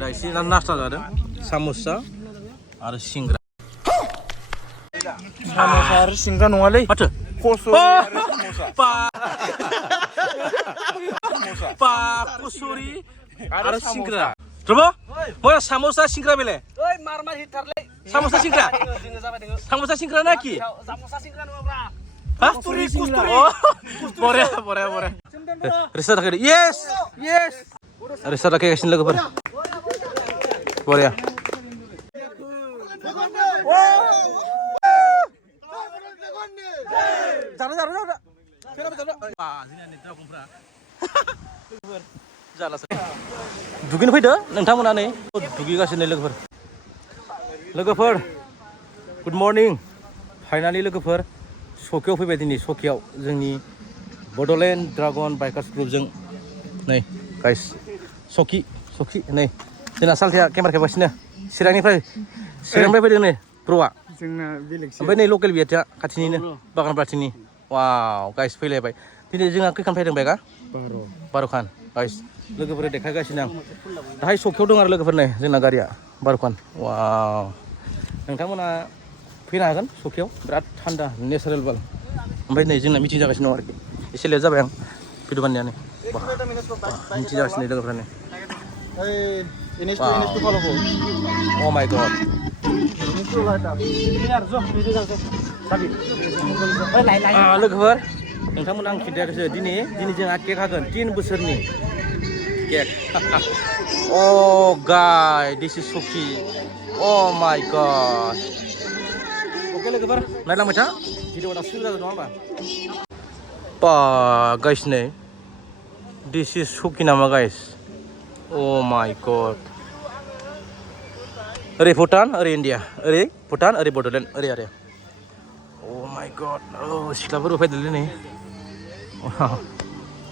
दा एसे नास्ता जादों साम'सा आरो सिंग्रा साम'सा आरो सिंग्रा नङालै माथो कचुरि आरो पा कचुरि आरो सिंग्रा रबो मोया साम'सा सिंग्रा बेले ओइ मार हिटारलै साम'सा सिंग्रा साम'सा सिंग्रा ना कि साम'सा सिंग्रा नङाब्रा हा कुस्तुरि बरे रिस्टार्ट आखै यस रिस्टार्ट आखैगासिनो लोगोफोर बरिया दुगैनो फैदो नोंथांमोना नै दुगैगासिनो लोगोफोर गुड मर्निं फाइनालि लोगोफोर सकियाव फैबाय दिनै सकियाव जोंनि बड'लेण्ड ड्रागन बाइकार्स ग्रुपजों नै गाइस सकि नै जोंना सालथाया केमेरा खेबगासिनो चिरांनिफ्राय फैदों नै ब्र'आ जोंना बेलेगसो ओमफ्राय नै लकेल बियाथिया खाथिनिनो बागान बाथिनि वाव गाइस फैलायबाय दिनै जोंहा खैखान फैदों बाइकआ 12 खान गाइस लोगोफोर देखायगासिनो आं दाहाय सकियाव दं आरो लोगोफोर नै जोंना गारिया 12 खान वाव नोंथांमोना फैनो हागोन सकियाव बिराद थान्दा नेचारेल बाल ओमफ्राय नै जोंना मिटिं जागासिनो दं आरोखि एसे लेट जाबाय आं भिडिअ बानायनानै मिटिं जागासिनो लोगोफ्रानो अ माय गड लोगोफोर नोंथांमोना आं खिन्थायाखैसो दिनै जोंहा केक हागोन 3 बोसोरनि केक अ गाय दिस इज सकि अ माय गड ओके लोगोफोर नायलांबाय था भिडिअ दासो जागोन नङा होमबा बा गाइस नै दिस इज सकि नामा गाइस अ माय गड ओरै भुटान ओरै इन्डिया ओरै भुटान ओरै बड'लेण्ड ओरै आरो अ माय गड औ सिख्लाफोरबो फैदोंलै नै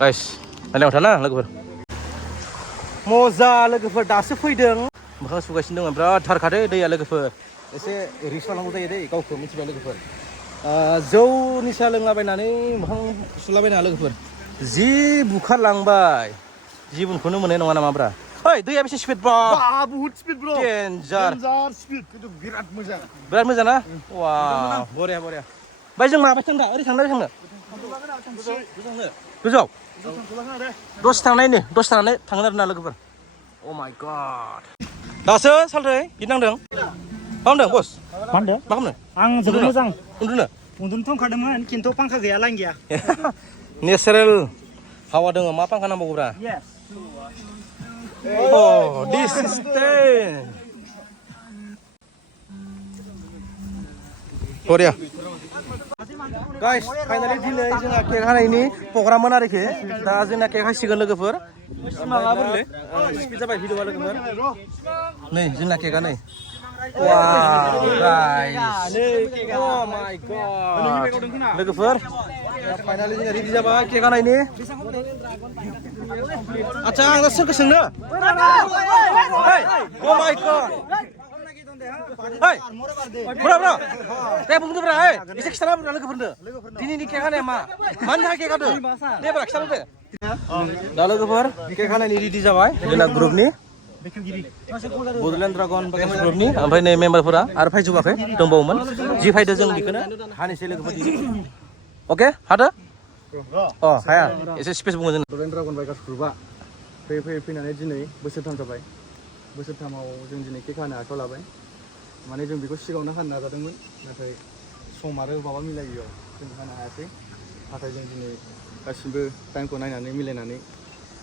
गाइस नायलांबाय थाना लोगोफोर मजा लोगोफोर दासो फैदों मोखां सुगासिनो दङ बिराद थारखादो दैया लोगोफोर एसे रिक्स लानांगौ जायो दै गावखौ मिथिबाय लोगोफोर जौ निसा लोंलाबायनानै मोखां सुलाबायना लोगोफोर जि बुखारलांबाय जिबनखौनो मोननाय नङा नामाब्रा ओइ दैया बेसे स्पिड बा बहुत स्पिड ब्र डेन्जार स्पिड खिन्थु बिराद मोजां ना वाव बरिया ओमफ्राय जों माबाय थांदा ओरै थांनो गोजौआव दसे थांनानै थांगोन आरोना लोगोफोर अ माय गड दासो सालथै गिनांदों मा खालामदों बस मा होनदों मा खालामदों आं जोबोद मोजां उन्दुनोथ' ओंखारदोंमोन खिन्थु फांखा गैया लाइन गैया नेचारेल हावा दङ मा फांखा नांबावगौब्रा दिस इज बरिया गाइस फाइनालि दिनै जोंहा केक हानायनि प्रग्राममोन आरोखि दा जोंना केक हासिगोन लोगोफोर माबाफोरलै स्पिड जाबाय भिडिअआ लोगोफोर नै जोंना केकआ नै वाव गाइस अ माय गड लोगोफोर फाइनालि जोंना रेडि जाबाय केक हानायनि आच्छा आं दा सोरखौ सोंनो अ माय गड Hey, bro, deh bung bro, hey, bisa kita lah bro, लोगोफोरनो दिनैनि केक हानाया मा मानि थाखाय केक हादों दे ब्रा खिथानो दे दा लोगोफोर केक हानायनि रेडि जाबाय जोंना ग्रुपनि बड'लेण्ड ड्रागन बाइकार्स ग्रुपनि ओमफ्राय नै मेम्बारफोरा आरो फैजोबाखै दंबावोमोन जि फैदो जों बेखौनो हानोसै लोगोफोर अके हादो अ हाया एसे स्पेस बुङो जों बड'लेण्ड ड्रागन बाइकार्स ग्रुपआ फैनानै दिनै बोसोरथाम जाबाय बोसोरथामाव जों दिनै केक हानो आखायाव लाबाय माने जों बेखौ सिगाङावनो हानो नाजादोंमोन नाथाय सम आरो माबा मिलायैयाव जों हानो हायासै नाथाय जों दिनै गासिबो टाइमखौ नायनानै मिलायनानै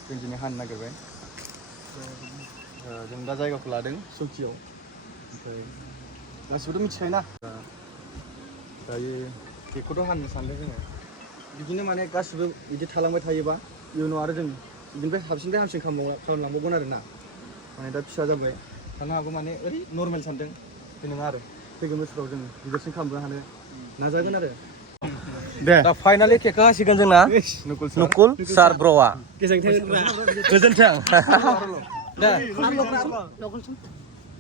जों दिनै हानो नागिरबाय जों दा जायगाखौ लादों सकियाव ओमफ्राय गासिबोथ' मिथिखायोना दायो केकखौथ' हानो सानदों जोङो बिदिनो माने गासिबो बिदि थालांबाय थायोबा इयुनाव आरो जों बिनिफ्राय साबसिननिफ्राय हामसिन खालामलांबावगोन आरो ना माने दा फिसा जाबाय थानो हागौ माने ओरै नर्मेल सानदों बे नङा आरो फैगोन बोसोराव जों गिदिरसिन खालामनो हानो नाजागोन आरो दे दा फाइनालि केकखौ हासिगोन जोंना नुकुल सार ब्र'आ गोजोन्थों दे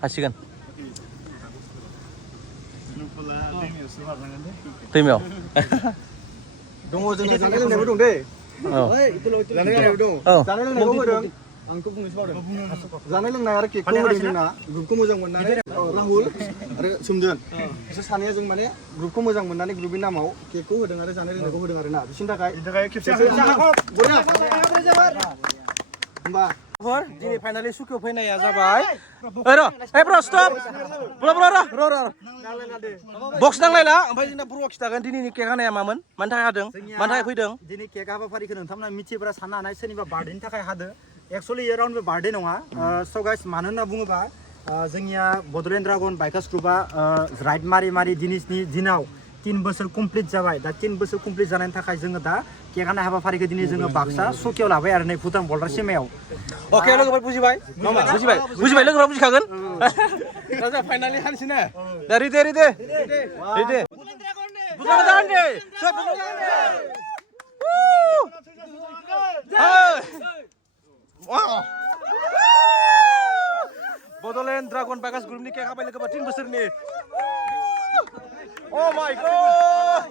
हासिगोन दैमायाव दङ जोंना जानाय लोंनायबो दं दे जानाय लोंनायबो दं जानाय लोंनायखौ होदों आंखौ बुंनोसो बावदों जानाय लोंनाय आरो केकखौ होदों जोंना ग्रुपखौ मोजां मोननानै राहुल आरो सोमदोन बिसोर सानैया जों माने ग्रुपखौ मोजां मोननानै ग्रुपनि नामाव केकखौ होदों आरो जानाय लोंनायखौ होदों आरो ना बिसोरनि थाखाय खेबसे होमबा दिनै फाइनालि सुकियाव फैनाया जाबाय ब्र स्टप बक्स नांलायला ओमफ्राय जोंना ब्र'आ खिथागोन दिनैनि केक हानाया मामोन मानि थाखाय हादों मानि थाखाय फैदों दिनै केक हाबाफारिखौ नोंथांमोना मिथियोब्ला साननो हानाय सोरनिबा बार्थडेनि थाखाय हादो एक्सुवेलि इयो राउन्ड बार्थडे नङा स' गाइस मानो होनना बुङोबा जोंनिया बड'लेण्ड ड्रागन बाइकार्स ग्रुपआ राइड मारि दिनैनि दिनाव 3 बोसोर कमप्लिट जाबाय दा 3 बोसोर कमप्लिट जानायनि थाखाय जोङो दा केक हानाय हाबाफारिखौ दिनै जोङो बाक्सा सकियाव लाबाय आरो नै भुटान बर्डार सिमायाव अके लोगोफोर बुजिबाय बुजिबाय लोगोफोरा बुजिखागोन दा जों फाइनालि हानसै ना दा रेडि बड'लेण्ड ड्रागन बाइकार्स ग्रुपनि केक हाबाय लोगोफोर 3 बोसोरनि Oh my god!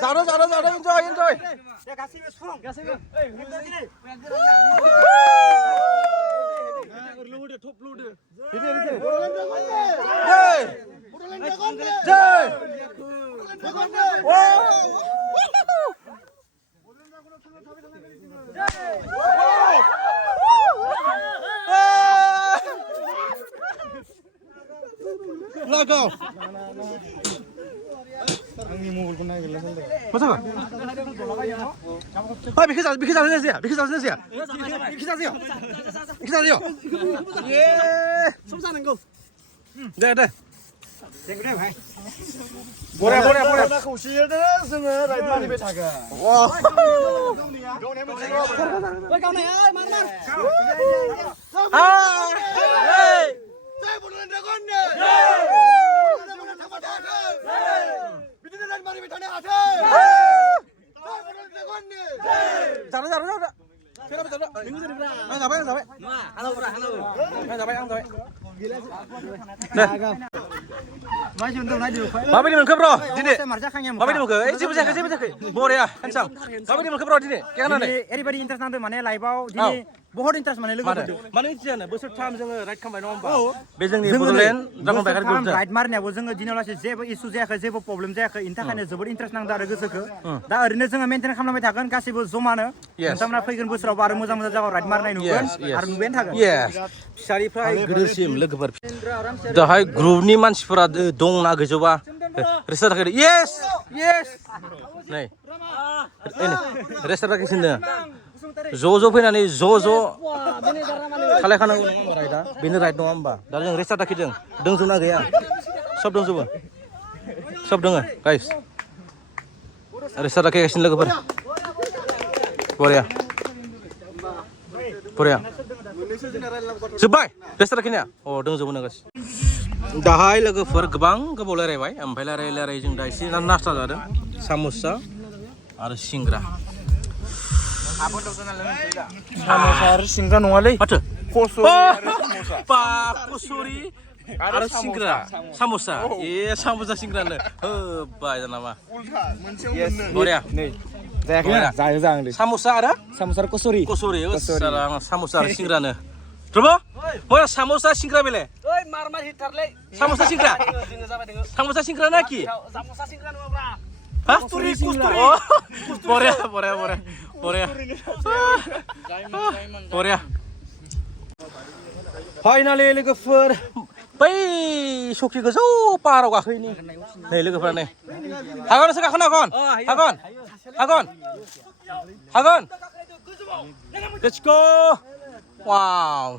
Zaru, enjoy! Logo! आंनि मबाइलखौ नागिरला सानदों मा जाखो बेखौ जानो जाया सम जानांगौ दे बरिया खौसेयैनो जोङो राइड मारिबाय थागोन माबायदि मोनखो ब्र दिनै माबायदि मोनखो जेबो जायाखै बरिया हेन्साम माबायदि मोनखो ब्र दिनै केकनानै ओरैबायदि इन्टारेस्ट नांदों माने लाइफआव दिनै बहुत इन्टारेस्ट माने लोगोफोरजों माने मिथियानो बोसोरथाम जोङो राइड खालामबाय नङा होमबा बे जोंनि बड'लेण्ड ड्रागन बाइकार ग्रुपजों राइड मारिनायावबो जोङो दिनाव लासै जेबो इसु जायाखै जेबो प्रब्लेम जायाखै इनि थाखायनो जोबोद इन्टारेस्ट नांदों आरो गोसोखौ दा ओरैनो जोङो मेनटेन खालामबाय थागोन गासैबो जमानो नोंथांमोना फैगोन बोसोरावबो आरो मोजां जायगायाव राइड मारनाय नुगोन आरो नुबायानो थागोन फिसानिफ्राय गिदिरसिम लोगोफोर दाहाय ग्रुपनि मानसिफोरा दंना गैजोबा रेस्टार थाखाय येस नै रेस्टार थाखाय सिनदों ज' फैनानै ज' खालायखानांगौ नङा होमबा राइडआ बेनो राइड नङा होमबा दा जों रेस्टार थाखिदों दोंजोबना गैया सब दंजोबो सब दोङो गाइस रेस्टार थाखिगासिनो लोगोफोर बरिया जोब्बाय रेस्टार थाखिनाया दंजोबो ना गासिबो दाहाय लोगोफोर गोबां गोबाव रायलायबाय ओमफ्राय रायलाय जों दा एसे नास्ता जादों साम'सा आरो सिंग्रा साम'सा आरो सिंग्रा नङालै माथो कसुरि आरो सिंग्रा साम'सा साम'सा सिंग्रानो होबाय नामा बरिया जायाखै साम'सा आरो कसुरि साम'सा आरो सिंग्रानो Coba, mau samosa singkra bele? Oi, mar hitarle. Samosa singkra? Samosa singkra naki? Samosa singkra nu bra. Hah? Kusturi. Oh, Korea. Finally लोगोफोर बै सखि गोजौ पाहाराव गाखोहैनि नै लोगोफोरा नै हागोन नोंसोर गाखोनो हागोन Let's go wow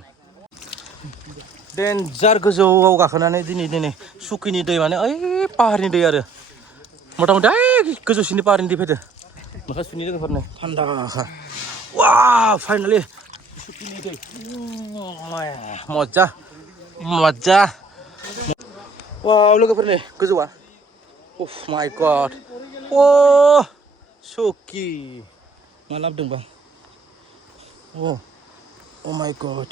डेन्जार गोजौआव गाखोनानै दिनै सुकिनि दै माने ओइ पाहारनि दै आरो मथा-मथि गोजौसिननि पाहारनि दै फैदो मोखां सुनि लोगोफोरनो थान्दा वाव फाइनालि सुकिनि दै मजा वाव लोगोफोरनि गोजौआ उफ माय गड सुकि मा लाबोदोंबा Oh my god.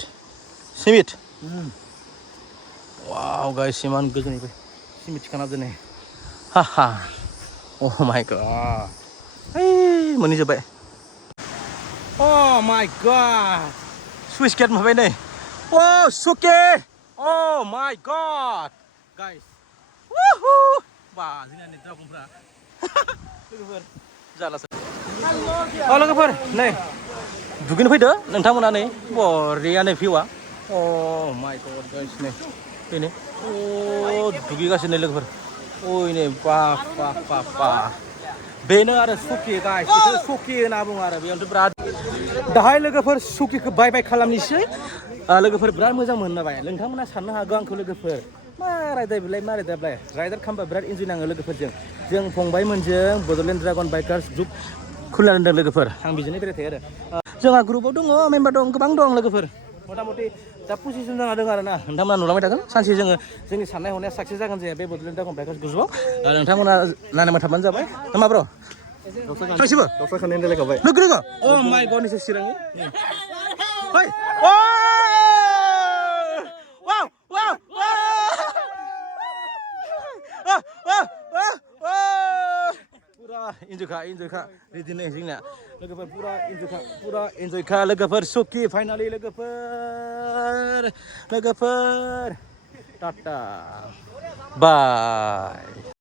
Simit. Wow guys, siman gozo nih. Simit kana dene. Haha. Oh my god. Hey, mani coba. Oh my god. सुइस गेट मोनबाय नै अ सुके अ माय गड गाइस वुहु बा जोंना नै ड्रागनफ्रा लोगोफोर जालासो अ लोगोफोर नै दुगैनो फैदो नोंथांमोना नै बरियानो भिउआ अ माय गड गाइस नै बेनो अ दुगैगासिनो लोगोफोर ओइ नै बाफ बाफ बाफ बाफ बेनो आरो सुकि गाइस बेखौ सुकि होनना बुङो आरो बेयावथ' बिराद दाहाय लोगोफोर सुकिखौ बाय बाय खालामनोसै लोगोफोर बिराद मोजां मोननो बाय नोंथांमोना साननो हागौ आंखौ लोगोफोर मा रायदाय राइडार खालामबा बिराद इन्जय नाङो लोगोफोरजों जों फंबायमोनजों बड'लेण्ड ड्रागन बाइकार्स ग्रुप खुलिना दोनदों लोगोफोर आं बिजोंनो बेराय थायो आरो जोंहा ग्रुपाव दङ मेम्बार दं गोबां दं लोगोफोर मथा मथि दा 25 जन जाना दं आरो ना नोंथांमोना नुलांबाय थागोन सानसे जोङो जोंनि साननाय हनाया साक्सेस जागोन जे बे बड'लेण्ड ड्रागन बाइकार्स ग्रुपआव नोंथांमोना नायनानै थाबानो जाबाय मा ब्र' थांसिबो दाउसा खानाय रायलायखाबाय लोगो लोगो अ माय गड निसो चिरांनि ओइ अ वाव वाव पुरा इन्जयखा बिदिनो जोंना लोगोफोर पुरा इन्जयखा लोगोफोर सुकि फाइनालि लोगोफोर टाटा बाय